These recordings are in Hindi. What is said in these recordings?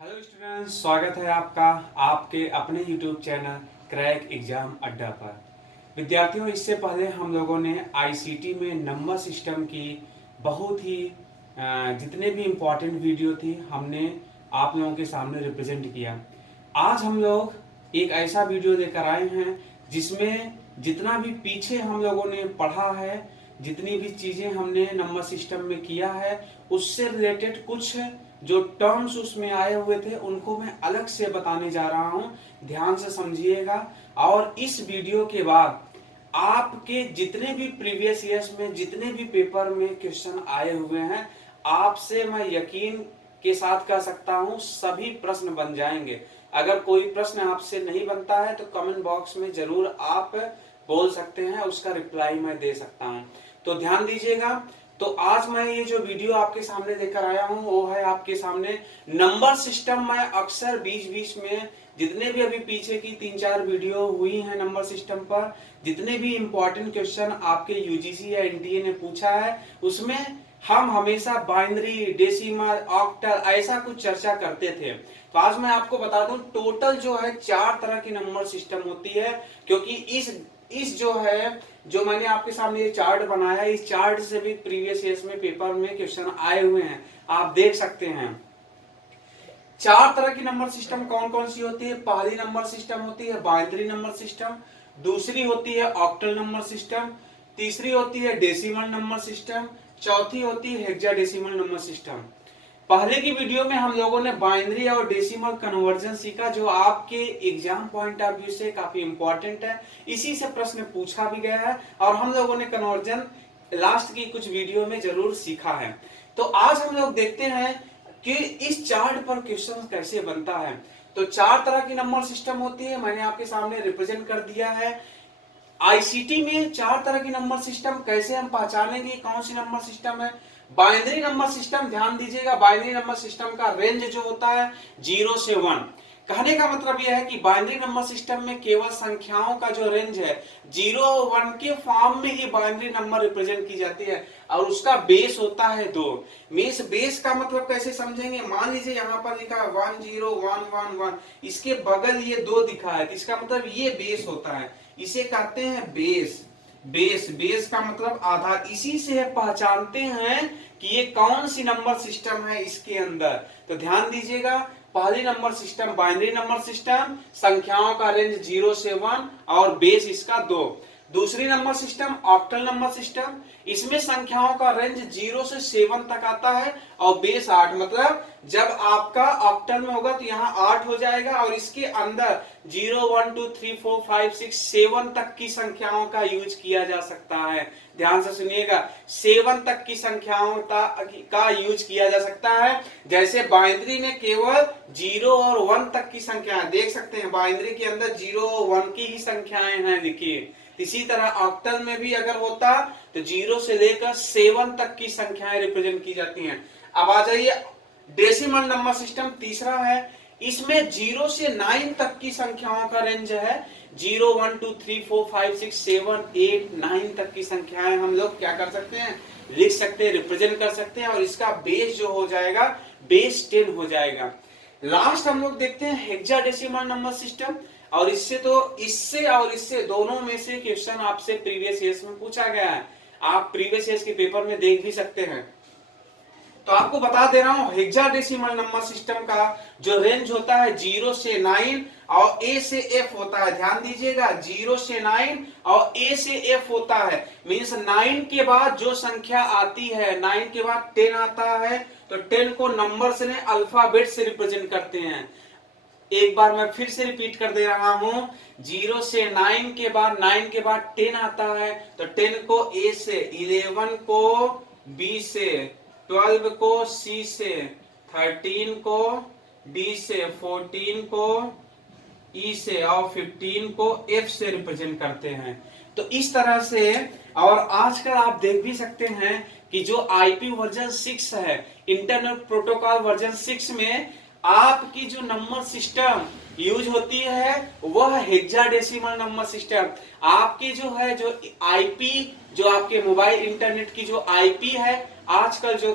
हेलो स्टूडेंट्स, स्वागत है आपका आपके अपने यूट्यूब चैनल क्रैक एग्जाम अड्डा पर। विद्यार्थियों, इससे पहले हम लोगों ने आईसीटी में नंबर सिस्टम की बहुत ही जितने भी इम्पोर्टेंट वीडियो थी हमने आप लोगों के सामने रिप्रेजेंट किया। आज हम लोग एक ऐसा वीडियो लेकर आए हैं जिसमें जितना भी पीछे हम लोगों ने पढ़ा है, जितनी भी चीज़ें हमने नंबर सिस्टम में किया है, उससे रिलेटेड कुछ जो टर्म्स उसमें आए हुए थे उनको मैं अलग से बताने जा रहा हूं। ध्यान से समझिएगा। और इस वीडियो के बाद आपके जितने भी प्रीवियस ईयर्स में जितने भी पेपर में क्वेश्चन आए हुए हैं, आपसे मैं यकीन के साथ कह सकता हूं सभी प्रश्न बन जाएंगे। अगर कोई प्रश्न आपसे नहीं बनता है तो कमेंट बॉक्स में जरूर आप बोल सकते हैं, उसका रिप्लाई मैं दे सकता हूं। तो ध्यान दीजिएगा। तो आज मैं ये जो वीडियो आपके सामने लेकर आया हूं वो है आपके सामने नंबर सिस्टम। मैं अक्सर बीच बीच में जितने भी अभी पीछे की 3-4 वीडियो हुई हैं नंबर सिस्टम पर, जितने भी इंपॉर्टेंट क्वेश्चन आपके यूजीसी या एनटीए ने पूछा है, उसमें हम हमेशा बाइनरी, डेसिमल, ऑक्टल ऐसा कुछ चर्चा करते थे। तो आज मैं आपको बता दूं टोटल जो है 4 तरह की नंबर सिस्टम होती है। क्योंकि इस जो है जो मैंने आपके सामने ये चार्ट बनाया है, इस चार्ट से भी प्रीवियस ईयर्स में पेपर में क्वेश्चन आए हुए हैं, आप देख सकते हैं। 4 तरह की नंबर सिस्टम कौन कौन सी होती है? पहली नंबर सिस्टम होती है बाइनरी नंबर सिस्टम, दूसरी होती है ऑक्टल नंबर सिस्टम, तीसरी होती है डेसिमल नंबर सिस्टम, चौथी होती है हेक्साडेसिमल नंबर सिस्टम। पहले की वीडियो में हम लोगों ने बाइनरी और डेसिमल कन्वर्जन सीखा, जो आपके एग्जाम पॉइंट ऑफ व्यू से काफी इंपॉर्टेंट है। इसी से प्रश्न पूछा भी गया है और हम लोगों ने कन्वर्जन लास्ट की कुछ वीडियो में जरूर सीखा है। तो आज हम लोग देखते हैं कि इस चार्ट पर क्वेश्चन कैसे बनता है। तो 4 तरह की नंबर सिस्टम होती है, मैंने आपके सामने रिप्रेजेंट कर दिया है। आईसीटी में 4 तरह की नंबर सिस्टम कैसे हम पहचानेंगे कौन सी नंबर सिस्टम है? बाइनरी नंबर सिस्टम, ध्यान दीजिएगा, बाइनरी नंबर सिस्टम का रेंज जो होता है 0 से 1। कहने का मतलब यह है कि बाइनरी नंबर सिस्टम में केवल संख्याओं का जो रेंज है 0 और 1 के फॉर्म में ही बाइनरी नंबर रिप्रेजेंट की जाती है और उसका बेस होता है 2। मींस बेस का मतलब कैसे समझेंगे? मान लीजिए यहाँ पर लिखा है 1 0 1 1 1, इसके बगल ये 2 दिखा है, इसका मतलब ये बेस होता है, इसे कहते हैं बेस। बेस का मतलब आधार। इसी से पहचानते हैं कि ये कौन सी नंबर सिस्टम है इसके अंदर। तो ध्यान दीजिएगा, पहली number system binary number system, संख्याओं का रेंज 0 से 1 और बेस इसका 2। दूसरी number system octal number system, इसमें संख्याओं का रेंज 0 से 7 तक आता है और बेस 8। मतलब जब आपका ऑक्टल में होगा तो यहाँ 8 हो जाएगा और इसके अंदर 0 1 2 3 4 5 6 7 तक की संख्याओं का यूज किया जा सकता है। ध्यान से सुनिएगा, 7 तक की संख्याओं का यूज किया जा सकता है। जैसे बाइनरी में केवल 0 और 1 तक की संख्याएं देख सकते हैं, बाइनरी के अंदर 0 और 1 की ही संख्याएं हैं, देखिए। इसी तरह ऑक्टल में भी अगर होता तो 0 से लेकर 7 तक की संख्याएं रिप्रेजेंट की जाती हैं। अब आ जाइए डेसिमल नंबर सिस्टम, तीसरा है। इसमें 0 से 9 तक की संख्याओं का रेंज है। 0 1 2 3 4 5 6 7 8 9 तक की संख्याएं हम लोग क्या कर सकते हैं? लिख सकते हैं, रिप्रेजेंट कर सकते हैं और इसका बेस जो हो जाएगा बेस 10 हो जाएगा। लास्ट हम लोग देखते हैं हेक्साडेसिमल नंबर सिस्टम। और इससे दोनों में से क्वेश्चन आपसे प्रीवियस ईयर्स में पूछा गया है, आप प्रीवियस ईयर्स के पेपर में देख भी सकते हैं। तो आपको बता दे रहा हूं हेक्साडेसिमल नंबर सिस्टम का जो रेंज होता है 0 से 9 और ए से एफ होता है। ध्यान दीजिएगा, 0 से 9 और ए से एफ होता है। मींस 9 के बाद जो संख्या आती है, 9 के बाद 10 आता है, तो 10 को नंबर से नहीं अल्फाबेट से रिप्रेजेंट करते हैं। एक बार मैं फिर से रिपीट कर दे रहा हूं, 0 से 9 के बाद 10 आता है, तो 10 को ए से, 11 को बी से, 12 को सी से, 13 को डी से, 14 को ई से और 15 को एफ से रिप्रेजेंट करते हैं। तो इस तरह से, और आजकल आप देख भी सकते हैं कि जो आईपी वर्जन 6 है, इंटरनेट प्रोटोकॉल वर्जन 6 में आपकी जो नंबर सिस्टम यूज होती है वह हेक्साडेसिमल नंबर सिस्टम। आपकी जो है जो आईपी, जो आपके मोबाइल इंटरनेट की जो आईपी है, आजकल जो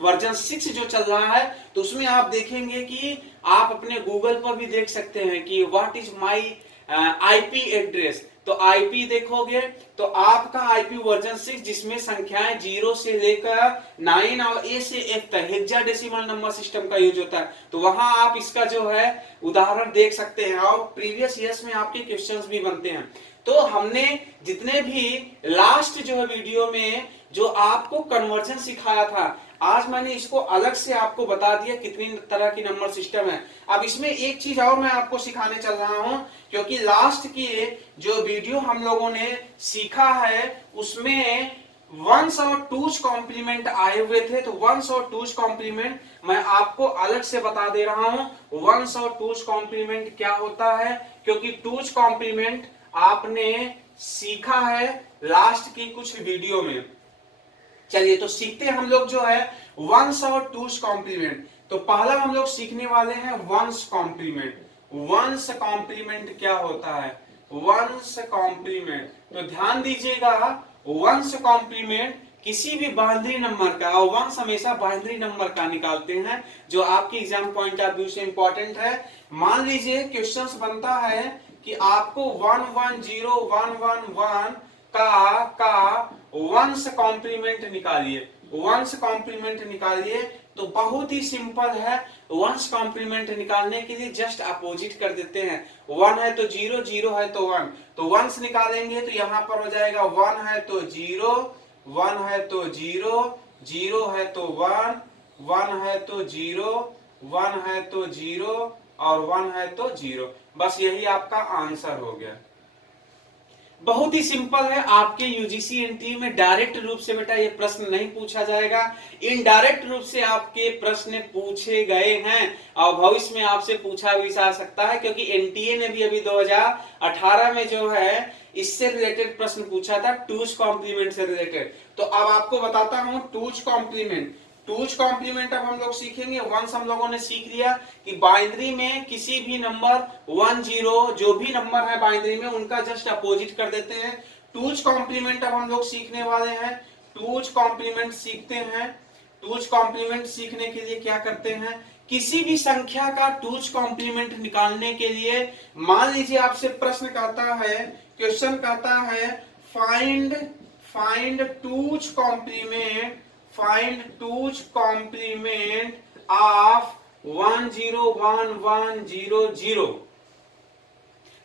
वर्जन 6 जो चल रहा है, तो उसमें आप देखेंगे कि आप अपने गूगल पर भी देख सकते हैं कि what is my IP address. तो आईपी देखोगे तो आपका आईपी वर्जन 6 जिसमें संख्याएं 0 से लेकर 9 और ए से एफ तक हेक्साडेसिमल नंबर सिस्टम का यूज होता है। तो वहां आप इसका जो है उदाहरण देख सकते हैं और प्रीवियस ईयर्स में आपके क्वेश्चंस भी बनते हैं। तो हमने जितने भी लास्ट जो है वीडियो में जो आपको कन्वर्जन सिखाया था, आज मैंने इसको अलग से आपको बता दिया कितनी तरह की नंबर सिस्टम है। अब इसमें एक चीज और मैं आपको सिखाने चल रहा हूं, क्योंकि लास्ट की जो वीडियो हम लोगों ने सीखा है उसमें वंस और टूज कॉम्प्लीमेंट आए हुए थे। तो वंस और टूज कॉम्प्लीमेंट मैं आपको अलग से बता दे रहा हूं वंस और टूज कॉम्प्लीमेंट क्या होता है, क्योंकि टूज कॉम्प्लीमेंट आपने सीखा है लास्ट की कुछ वीडियो में। चलिए तो सीखते हैं हम लोग जो है वंस और टूज कॉम्प्लीमेंट। तो पहला हम लोग सीखने वाले हैं वंस कॉम्प्लीमेंट। वंस कॉम्प्लीमेंट क्या होता है? वंस कॉम्प्लीमेंट, तो ध्यान दीजिएगा, वंस कॉम्प्लीमेंट किसी भी बाइनरी नंबर का, और वंस हमेशा बाइनरी नंबर का निकालते हैं जो आपके एग्जाम पॉइंट ऑफ व्यू से इंपॉर्टेंट है। मान लीजिए क्वेश्चंस बनता है कि आपको 110111 का वंस कॉम्प्लीमेंट निकालिए। वंस कॉम्प्लीमेंट निकालिए तो बहुत ही सिंपल है। वंस कॉम्प्लीमेंट निकालने के लिए जस्ट अपोजिट कर देते हैं। 1 है तो 0, 0 है तो 1, तो वंस निकालेंगे तो यहां पर हो जाएगा 1 है तो 0, 1 है तो 0, 0 है तो 1, 1 है तो 0, 1 है तो 0 और 1 है तो 0। बस यही आपका आंसर हो गया। बहुत ही सिंपल है। आपके यूजीसी एनटीए में डायरेक्ट रूप से बेटा ये प्रश्न नहीं पूछा जाएगा, इनडायरेक्ट रूप से आपके प्रश्न पूछे गए हैं और भविष्य में आपसे पूछा भी जा सकता है, क्योंकि एनटीए ने भी अभी 2018 में जो है इससे रिलेटेड प्रश्न पूछा था, टूज कॉम्प्लीमेंट से रिलेटेड। तो अब आपको बताता हूं टूज कॉम्प्लीमेंट। टूज कॉम्प्लीमेंट अब हम लोग सीखेंगे। वंस हम लोगों ने सीख लिया कि बाइनरी में किसी भी नंबर 1 0 जो भी नंबर है बाइनरी में उनका जस्ट अपोजिट कर देते हैं। टूज कॉम्प्लीमेंट अब हम लोग सीखने वाले हैं। टूज कॉम्प्लीमेंट सीखते हैं। टूज कॉम्प्लीमेंट सीखने के लिए क्या करते हैं, किसी भी संख्या का टूज कॉम्प्लीमेंट निकालने के लिए मान लीजिए आपसे प्रश्न कहता है, क्वेश्चन कहता है find twos complement, find twos complement of 101100।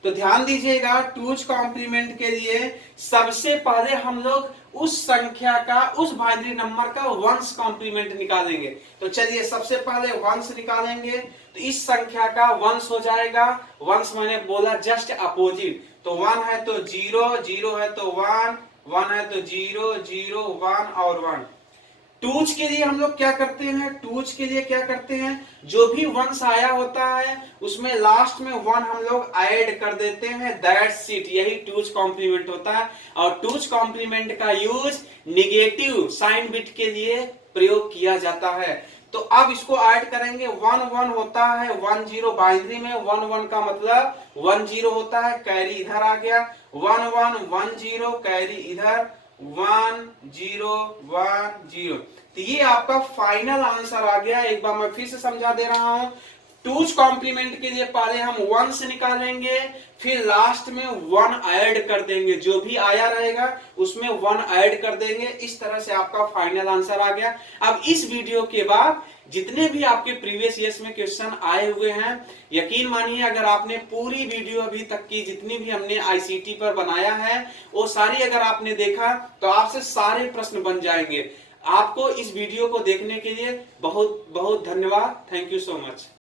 तो ध्यान दीजिएगा, टूज कॉम्प्लीमेंट के लिए सबसे पहले हम लोग उस संख्या का, उस बाइनरी नंबर का वंस कॉम्प्लीमेंट निकालेंगे। तो चलिए सबसे पहले वंस निकालेंगे। तो इस संख्या का वंस हो जाएगा, वंस मैंने बोला जस्ट अपोजिट। तो 1 है तो 0, 0 है तो 1, 1 है तो 0, 0, 1 और 1। टूज के लिए हम लोग क्या करते हैं, टूज के लिए क्या करते हैं, जो भी वंस आया होता है उसमें लास्ट में 1 हम लोग ऐड कर देते हैं, दैट्स इट। यही टूज कॉम्प्लीमेंट होता है। और टूज कॉम्प्लीमेंट का यूज निगेटिव साइन बिट के लिए प्रयोग किया जाता है। तो अब इसको ऐड करेंगे, 1 1 होता है, 1 0 बाइनरी में 1 1 का मतलब 1 0 होता है, कैरी इधर आ गया, 1 1 1 0 कैरी इधर 1 0 1 0। तो ये आपका फाइनल आंसर आ गया। एक बार मैं फिर से समझा दे रहा हूं, टूज कॉम्प्लीमेंट के लिए पहले हम 1 से निकालेंगे, फिर लास्ट में 1 ऐड कर देंगे, जो भी आया रहेगा उसमें 1 ऐड कर देंगे। इस तरह से आपका फाइनल आंसर आ गया। अब इस वीडियो के बाद जितने भी आपके प्रीवियस ईयर्स में क्वेश्चन आए हुए हैं, यकीन मानिए अगर आपने पूरी वीडियो अभी तक की जितनी भी हमने आईसीटी पर बनाया है वो सारी अगर आपने देखा तो आपसे सारे प्रश्न बन जाएंगे। आपको इस वीडियो को देखने के लिए बहुत बहुत धन्यवाद। Thank you so much.